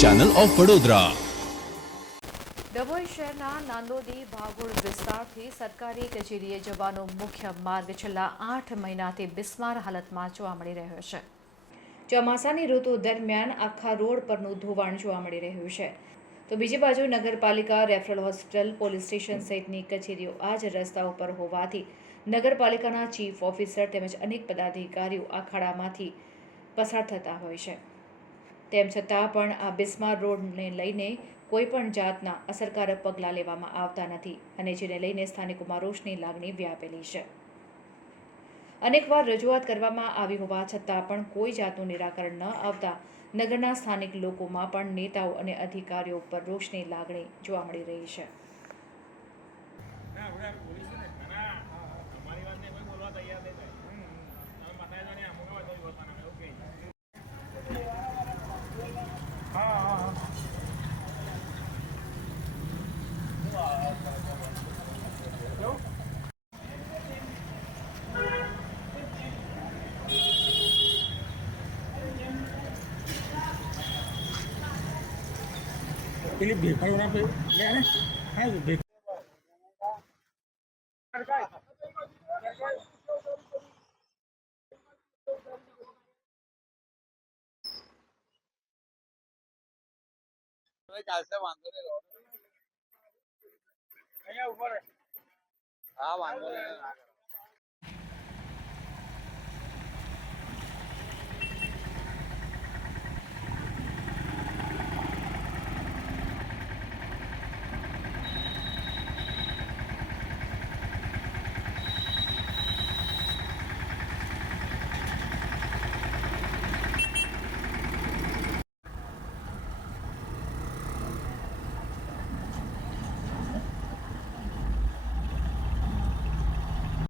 Channel of Vadodara Dabhoi શહેરના નાંદોદી ભાગોળ વિસ્તારથી સરકારી કચેરીએ જવાનો મુખ્ય માર્ગ છેલ્લા આઠ મહિનાથી બિસ્માર હાલતમાં જોવા મળી રહ્યો છે. ચોમાસાની ઋતુ દરમિયાન આખા રોડ પરનું ધોવાણ જોવા મળી રહ્યું છે. તો બીજી બાજુ નગરપાલિકા રેફરલ હોસ્પિટલ, પોલીસ સ્ટેશન સહિતની કચેરીઓ આજ રસ્તા ઉપર હોવાથી નગરપાલિકાના ચીફ ઓફિસર તેમજ અનેક પદાધિકારીઓ આ ખાડામાંથી પસાર થતા હોય છે. તેમ છતાં પણ આ બિસ્માર રોડને લઈને કોઈ પણ જાતના અસરકારક પગલાં લેવામાં આવતા નથી અને જેને લઈને સ્થાનિકોમાં રોષની લાગણી વ્યાપેલી છે. અનેકવાર રજૂઆત કરવામાં આવી હોવા છતાં પણ કોઈ જાતનું નિરાકરણ ન આવતા નગરના સ્થાનિક લોકોમાં પણ નેતાઓ અને અધિકારીઓ ઉપર રોષની લાગણી જોવા મળી રહી છે. પેલી ભેફાડવાળા પે લે હા ભેફ ચાલશે વાંધો નહીં રહો. અહીંયા ઉપર હા વાંધો નહીં